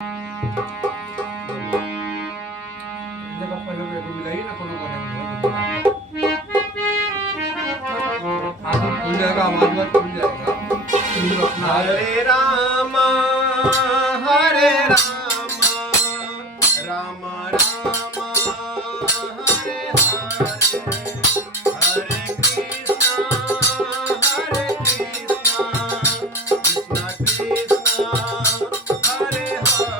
जब आप पहले मेरे को मिलाइए ना कोनो गाने में आगे खुल जाएगा, आवाज मत खुल जाएगा। तुम अपना हरे रामा रामा रामा हरे हरे, हरे कृष्णा कृष्णा कृष्णा हरे हरे,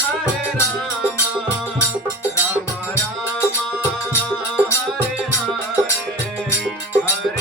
हरे रामा रामा रामा हरे हरे, हरे